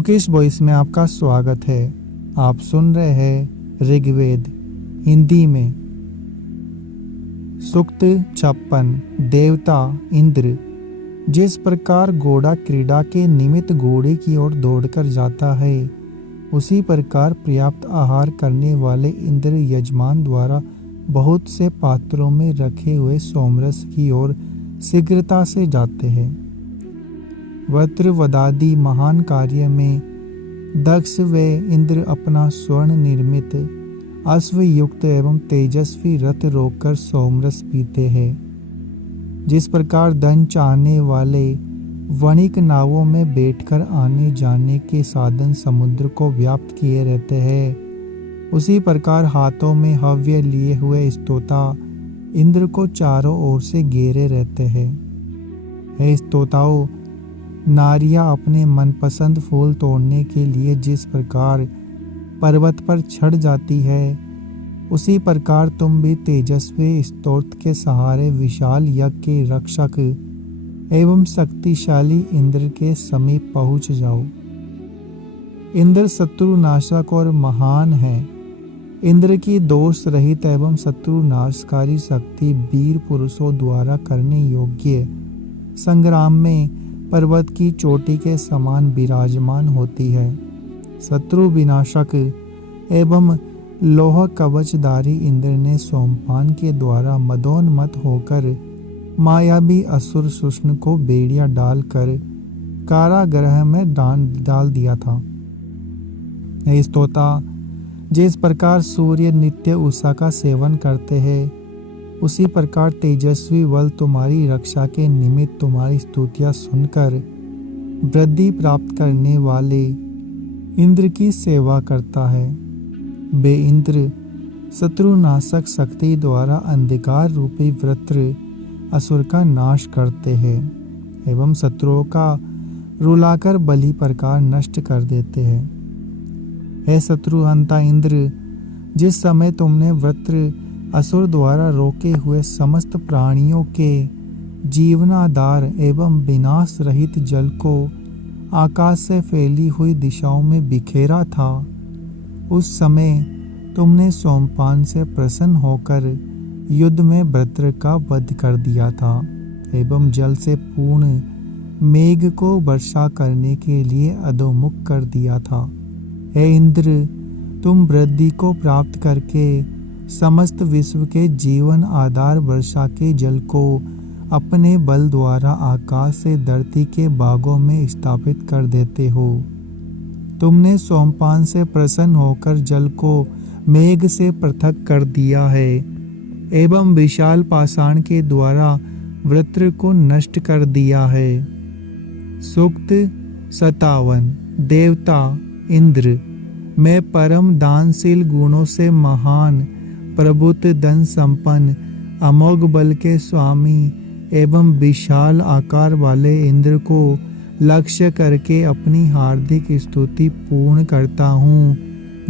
Bookish voice में आपका स्वागत है। आप सुन रहे हैं ऋग्वेद हिंदी में। सूक्त 56। देवता इंद्र। जिस प्रकार घोड़ा क्रीड़ा के निमित्त घोड़े की ओर दौड़कर जाता है, उसी प्रकार पर्याप्त आहार करने वाले इंद्र यजमान द्वारा बहुत से पात्रों में रखे हुए सोमरस की ओर शीघ्रता से जाते हैं। वज्रवदादि महान कार्य में दक्ष व इंद्र अपना स्वर्ण निर्मित अश्वयुक्त एवं तेजस्वी रथ रोककर सोमरस पीते हैं। जिस प्रकार धन चाहने वाले वणिक नावों में बैठकर आने जाने के साधन समुद्र को व्याप्त किए रहते हैं, उसी प्रकार हाथों में हव्य लिए हुए स्तोता इंद्र को चारों ओर से घेरे रहते हैं। हे स्तोताओं, नारियां अपने मनपसंद फूल तोड़ने के लिए जिस प्रकार पर्वत पर चढ़ जाती है, उसी प्रकार तुम भी तेजस्वी स्तोत्र के सहारे विशाल यज्ञ के रक्षक एवं शक्तिशाली इंद्र के समीप पहुंच जाओ। इंद्र शत्रु नाशक और महान है। इंद्र की दोष रहित एवं शत्रु नाशकारी शक्ति वीर पुरुषों द्वारा करने योग्य संग्राम में पर्वत की चोटी के समान विराजमान होती है। शत्रु विनाशक एवं लोह कवचधारी इंद्र ने सोमपान के द्वारा मदोन्मत्त होकर मायावी असुर सुष्ण को बेड़िया डालकर कारागृह में डाल दिया था। हे स्तोता, जिस प्रकार सूर्य नित्य उषा का सेवन करते हैं, उसी प्रकार तेजस्वी बल तुम्हारी रक्षा के निमित्त तुम्हारी स्तुतियां सुनकर वृद्धि प्राप्त करने वाले इंद्र की सेवा करता है। वे इंद्र शत्रुनाशक शक्ति द्वारा अंधकार रूपी वृत्र असुर का नाश करते हैं एवं शत्रुओं का रुलाकर बलि प्रकार नष्ट कर देते हैं। हे शत्रुहंता इंद्र, जिस समय तुमने वृत्र असुर द्वारा रोके हुए समस्त प्राणियों के जीवनाधार एवं विनाश रहित जल को आकाश से फैली हुई दिशाओं में बिखेरा था, उस समय तुमने सोमपान से प्रसन्न होकर युद्ध में वृत्र का वध कर दिया था एवं जल से पूर्ण मेघ को वर्षा करने के लिए अधोमुख कर दिया था। हे इंद्र, तुम वृद्धि को प्राप्त करके समस्त विश्व के जीवन आधार वर्षा के जल को अपने बल द्वारा आकाश से धरती के भागों में स्थापित कर देते हो। तुमने सोमपान से प्रसन्न होकर जल को मेघ से पृथक कर दिया है एवं विशाल पाषाण के द्वारा वृत्र को नष्ट कर दिया है। सूक्त 57। देवता इंद्र। मैं परम दानशील गुणों से महान प्रभुत्व धन संपन्न अमोघ बल के स्वामी एवं विशाल आकार वाले इंद्र को लक्ष्य करके अपनी हार्दिक स्तुति पूर्ण करता हूँ।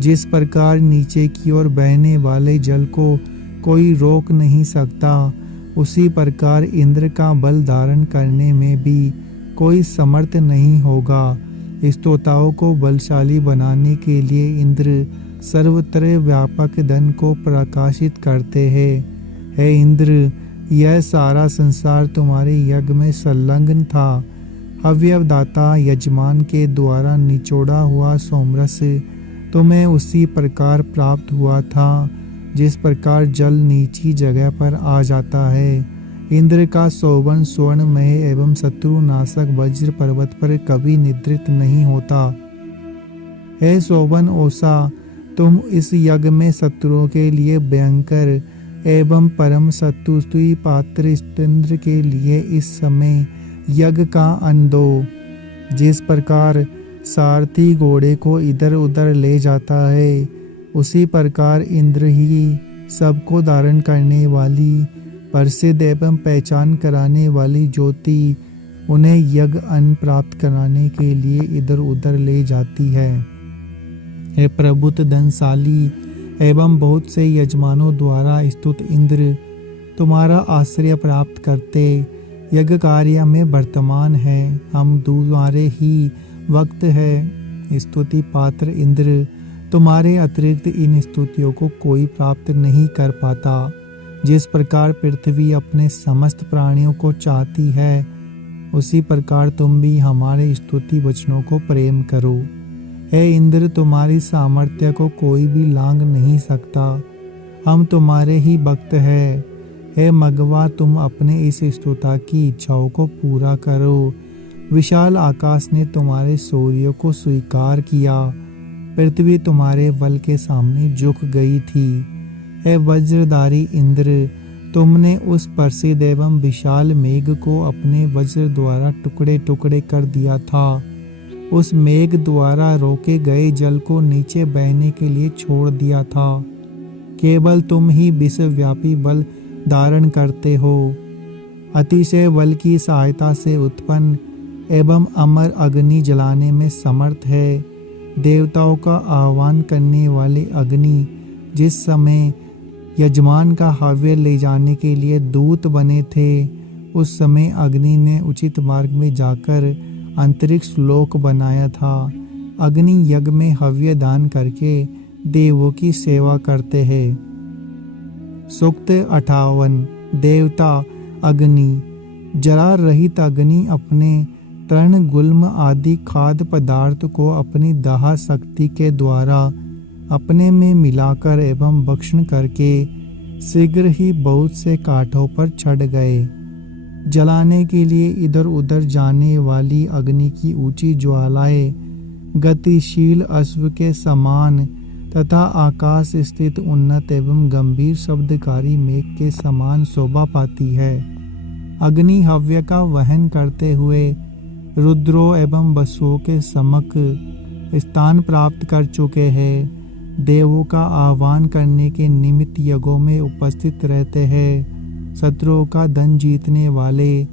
जिस प्रकार नीचे की ओर बहने वाले जल को कोई रोक नहीं सकता, उसी प्रकार इंद्र का बल धारण करने में भी कोई समर्थ नहीं होगा। स्तोताओं को बलशाली बनाने के लिए इंद्र सर्वत्र व्यापक धन को प्रकाशित करते हैं। हे इंद्र, यह सारा संसार तुम्हारे यज्ञ में संलग्न था। हव्यदाता यजमान के द्वारा निचोड़ा हुआ सोमरस तुम्हें उसी प्रकार प्राप्त हुआ था जिस प्रकार जल नीची जगह पर आ जाता है। इंद्र का शोभन स्वर्णमय एवं शत्रुनाशक वज्र पर्वत पर कभी निद्रित नहीं होता। हे शोभन ओषा, तुम इस यज्ञ में शत्रुओं के लिए भयंकर एवं परम सत्तुष्टि पात्र इंद्र के लिए इस समय यज्ञ का अन्न दो। जिस प्रकार सारथी घोड़े को इधर उधर ले जाता है, उसी प्रकार इंद्र ही सबको धारण करने वाली प्रसिद्ध एवं पहचान कराने वाली ज्योति उन्हें यज्ञ अन्न प्राप्त कराने के लिए इधर उधर ले जाती है। हे प्रभुत धनशाली एवं बहुत से यजमानों द्वारा स्तुत इंद्र, तुम्हारा आश्रय प्राप्त करते यज्ञ कार्य में वर्तमान है। हम तुम्हारे ही वक्त है स्तुति पात्र इंद्र, तुम्हारे अतिरिक्त इन स्तुतियों को कोई प्राप्त नहीं कर पाता। जिस प्रकार पृथ्वी अपने समस्त प्राणियों को चाहती है, उसी प्रकार तुम भी हमारे स्तुति वचनों को प्रेम करो। हे इंद्र, तुम्हारी सामर्थ्य को कोई भी लांघ नहीं सकता। हम तुम्हारे ही भक्त हैं। हे मघवा, तुम अपने इस स्तुता की इच्छाओं को पूरा करो। विशाल आकाश ने तुम्हारे शौर्य को स्वीकार किया। पृथ्वी तुम्हारे बल के सामने झुक गई थी। हे वज्रधारी इंद्र, तुमने उस प्रसिद्ध एवं विशाल मेघ को अपने वज्र द्वारा टुकड़े टुकड़े कर दिया था। उस मेघ द्वारा रोके गए जल को नीचे बहने के लिए छोड़ दिया था। केवल तुम ही विश्वव्यापी बल धारण करते हो। अतिशय बल की सहायता से उत्पन्न एवं अमर अग्नि जलाने में समर्थ है। देवताओं का आह्वान करने वाले अग्नि जिस समय यजमान का हव्य ले जाने के लिए दूत बने थे, उस समय अग्नि ने उचित मार्ग में जाकर अंतरिक्ष लोक बनाया था। अग्नि यज्ञ में हव्य दान करके देवों की सेवा करते हैं। सूक्त 58। देवता अग्नि। जरा रहित अग्नि अपने तृण गुल्म आदि खाद्य पदार्थ को अपनी दाह शक्ति के द्वारा अपने में मिलाकर एवं भक्षण करके शीघ्र ही बहुत से काठों पर चढ़ गए। जलाने के लिए इधर उधर जाने वाली अग्नि की ऊंची ज्वालाएं गतिशील अश्व के समान तथा आकाश स्थित उन्नत एवं गंभीर शब्दकारी मेघ के समान शोभा पाती है। अग्नि हव्य का वहन करते हुए रुद्रों एवं वसुओं के समक स्थान प्राप्त कर चुके हैं। देवों का आह्वान करने के निमित्त यज्ञों में उपस्थित रहते हैं। शत्रुओं का धन जीतने वाले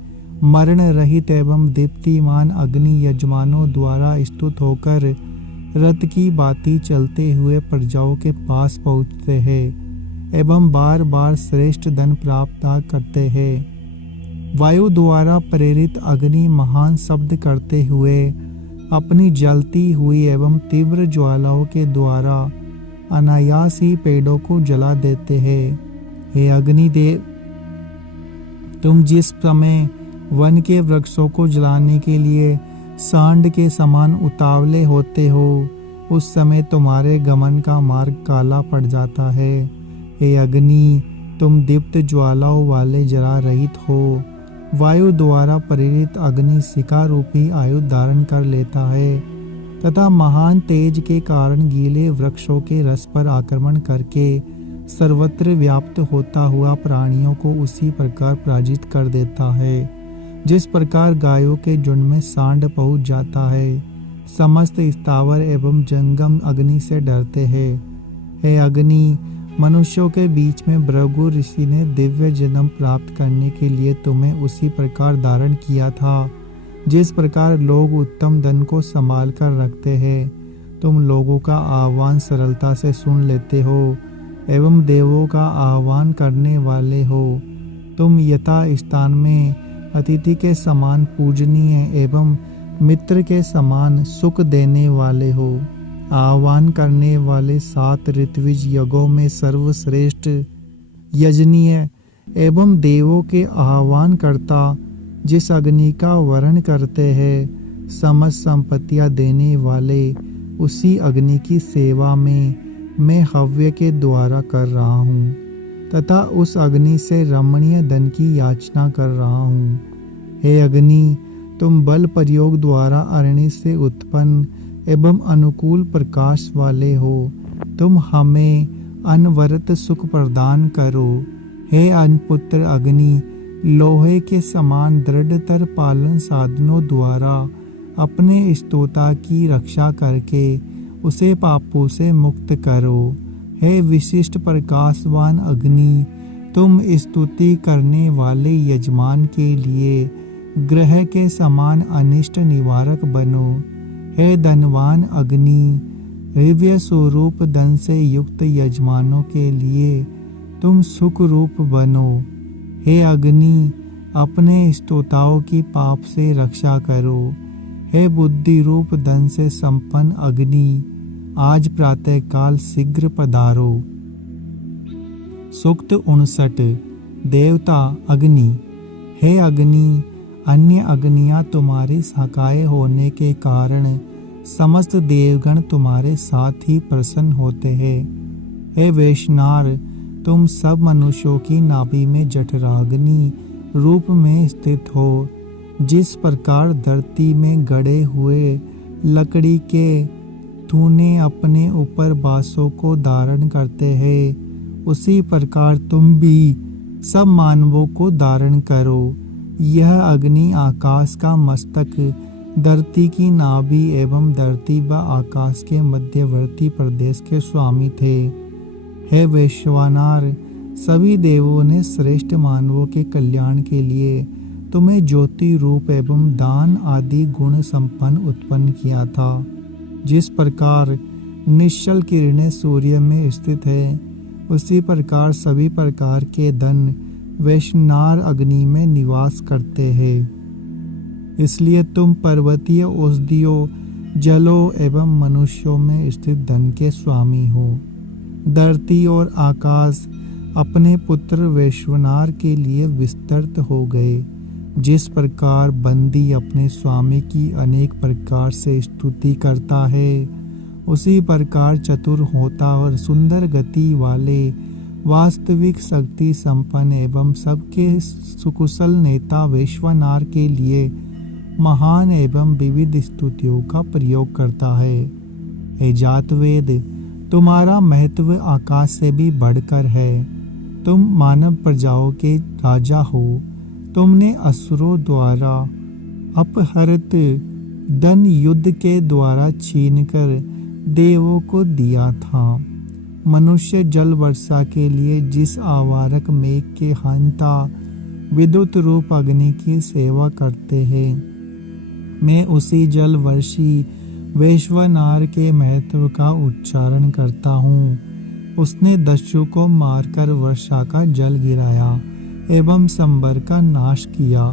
मरण रहित एवं दीप्तिमान अग्नि यजमानों द्वारा स्तुत होकर रथ की बाती चलते हुए प्रजाओं के पास पहुँचते हैं एवं बार बार श्रेष्ठ धन प्राप्त करते हैं। वायु द्वारा प्रेरित अग्नि महान शब्द करते हुए अपनी जलती हुई एवं तीव्र ज्वालाओं के द्वारा अनायास ही पेड़ों को जला देते हैं। हे अग्निदेव, तुम जिस समय वन के वृक्षों को जलाने के लिए सांड के समान उतावले होते हो, उस समय तुम्हारे गमन का मार्ग काला पड़ जाता है। हे अग्नि, तुम दीप्त ज्वालाओं वाले जला रहित हो। वायु द्वारा प्रेरित अग्नि शिखा रूपी आयुध धारण कर लेता है तथा महान तेज के कारण गीले वृक्षों के रस पर आक्रमण करके सर्वत्र व्याप्त होता हुआ प्राणियों को उसी प्रकार पराजित कर देता है जिस प्रकार गायों के झुंड में सांड पहुंच जाता है। समस्त स्थावर एवं जंगम अग्नि से डरते हैं। हे अग्नि, मनुष्यों के बीच में भृगु ऋषि ने दिव्य जन्म प्राप्त करने के लिए तुम्हें उसी प्रकार धारण किया था जिस प्रकार लोग उत्तम धन को संभाल कर रखते हैं। तुम लोगों का आह्वान सरलता से सुन लेते हो एवं देवों का आह्वान करने वाले हो। तुम यथा स्थान में अतिथि के समान पूजनीय एवं मित्र के समान सुख देने वाले हो। आह्वान करने वाले 7 ऋत्विज यज्ञों में सर्वश्रेष्ठ यजनीय एवं देवों के आह्वान करता जिस अग्नि का वर्ण करते हैं, समस्त संपत्तियां देने वाले उसी अग्नि की सेवा में मैं हव्य के द्वारा कर रहा हूँ तथा उस अग्नि से रमणीय धन की याचना कर रहा हूँ। हे अग्नि, तुम बल प्रयोग द्वारा अरण्य से उत्पन्न एवं अनुकूल प्रकाश वाले हो। तुम हमें अनवरत सुख प्रदान करो। हे अनपुत्र अग्नि, लोहे के समान दृढ़तर पालन साधनों द्वारा अपने स्तोता की रक्षा करके उसे पापों से मुक्त करो। हे विशिष्ट प्रकाशवान अग्नि, तुम स्तुति करने वाले यजमान के लिए ग्रह के समान अनिष्ट निवारक बनो। हे धनवान अग्नि, दिव्य स्वरूप धन से युक्त यजमानों के लिए तुम सुख रूप बनो। हे अग्नि, अपने स्तोताओं की पाप से रक्षा करो। हे बुद्धि रूप धन से संपन्न अग्नि, आज प्रातः काल शीघ्र पधारो। सूक्त 59। देवता अग्नि। हे अग्नि, अन्य अग्नियां तुम्हारी सहाय होने के कारण समस्त देवगण तुम्हारे साथ ही प्रसन्न होते हैं। हे वैश्वानर, तुम सब मनुष्यों की नाभि में जठराग्नि रूप में स्थित हो। जिस प्रकार धरती में गड़े हुए लकड़ी के धूने अपने ऊपर बांसों को धारण करते हैं, उसी प्रकार तुम भी सब मानवों को धारण करो। यह अग्नि आकाश का मस्तक, धरती की नाभि एवं धरती व आकाश के मध्यवर्ती प्रदेश के स्वामी थे। हे वैश्वानर, सभी देवों ने श्रेष्ठ मानवों के कल्याण के लिए तुम्हें ज्योति रूप एवं दान आदि गुण संपन्न उत्पन्न किया था। जिस प्रकार निश्चल किरणें सूर्य में स्थित है, उसी प्रकार सभी प्रकार के धन वैश्वानर अग्नि में निवास करते हैं। इसलिए तुम पर्वतीय औषधियों, जलों एवं मनुष्यों में स्थित धन के स्वामी हो। धरती और आकाश अपने पुत्र वैश्वानर के लिए विस्तृत हो गए। जिस प्रकार बंदी अपने स्वामी की अनेक प्रकार से स्तुति करता है, उसी प्रकार चतुर होता और सुंदर गति वाले, वास्तविक शक्ति संपन्न एवं सबके सुकुशल नेता वैश्वानर के लिए महान एवं विविध स्तुतियों का प्रयोग करता है। हे जातवेद, तुम्हारा महत्व आकाश से भी बढ़कर है। तुम मानव प्रजाओं के राजा हो। तुमने असुरों द्वारा अपहृत धन युद्ध के द्वारा छीनकर देवों को दिया था। मनुष्य जल वर्षा के लिए जिस आवारक मेघ के हंता विद्युत रूप अग्नि की सेवा करते हैं, मैं उसी जल वर्षी वैश्वानर के महत्व का उच्चारण करता हूँ। उसने दस्यु को मारकर वर्षा का जल गिराया एवं संबर का नाश किया।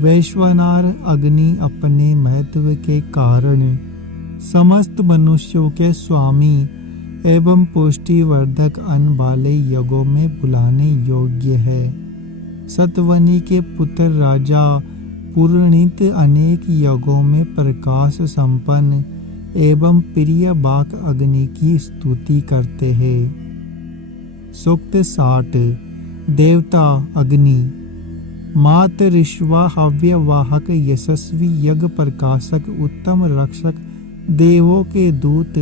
वैश्वानर अग्नि अपने महत्व के कारण समस्त मनुष्यों के स्वामी एवं पुष्टिवर्धक अन्न वाले यज्ञों में बुलाने योग्य है। सतवनी के पुत्र राजा पुरनीत अनेक यज्ञों में प्रकाश संपन्न एवं प्रिय बाक अग्नि की स्तुति करते हैं। सूक्त 60। देवता अग्नि। मात ऋष्वा हव्यवाहक यशस्वी यज्ञ प्रकाशक उत्तम रक्षक देवों के दूत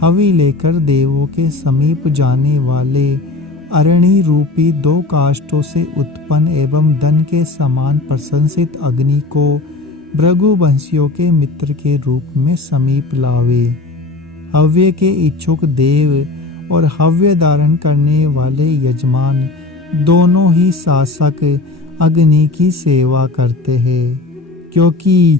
हवि लेकर देवों के समीप जाने वाले अरणि रूपी 2 काष्ठों से उत्पन्न एवं धन के समान प्रशंसित अग्नि को भृगुवंशियों के मित्र के रूप में समीप लावे। हव्य के इच्छुक देव और हव्य धारण करने वाले यजमान दोनों ही शासक अग्नि की सेवा करते हैं, क्योंकि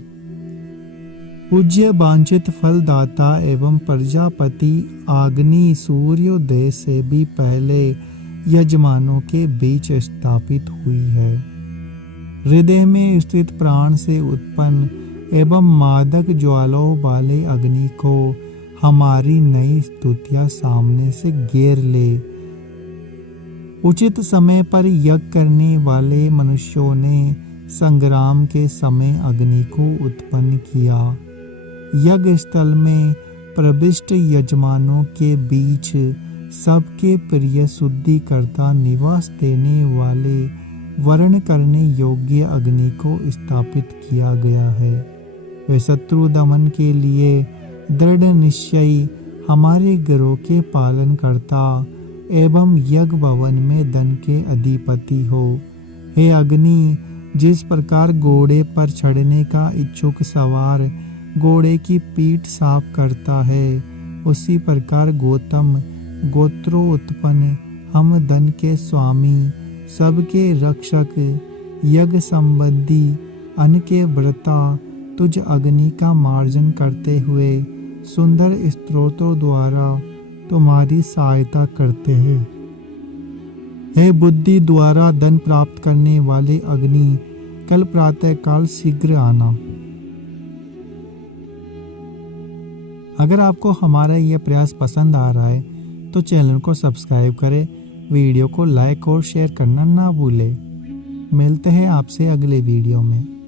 पूज्य वांछित फलदाता एवं प्रजापति अग्नि सूर्योदय से भी पहले यजमानों के बीच स्थापित हुई है। हृदय में स्थित प्राण से उत्पन्न एवं मादक ज्वालाओं वाले अग्नि को हमारी नई स्तुतियां सामने से घेर ले। उचित समय पर यज्ञ करने वाले मनुष्यों ने संग्राम के समय अग्नि को उत्पन्न किया। यज्ञ स्थल में प्रविष्ट यजमानों के बीच सबके प्रिय शुद्धिकर्ता निवास देने वाले वर्ण करने योग्य अग्नि को स्थापित किया गया है। वे शत्रु दमन के लिए दृढ़ निश्चयी हमारे घरों के पालन करता एवं यज्ञ भवन में धन के अधिपति हो। हे अग्नि, जिस प्रकार घोड़े पर चढ़ने का इच्छुक सवार घोड़े की पीठ साफ करता है, उसी प्रकार गौतम गोत्रोत्पन्न हम धन के स्वामी, सबके रक्षक, यज्ञ संबंधी अन्न के व्रता तुझ अग्नि का मार्जन करते हुए सुंदर स्त्रोतों द्वारा तुम्हारी सहायता करते हैं। हे बुद्धि द्वारा धन प्राप्त करने वाले अग्नि, कल प्रातः काल शीघ्र आना। अगर आपको हमारा यह प्रयास पसंद आ रहा है तो चैनल को सब्सक्राइब करें, वीडियो को लाइक और शेयर करना ना भूलें। मिलते हैं आपसे अगले वीडियो में।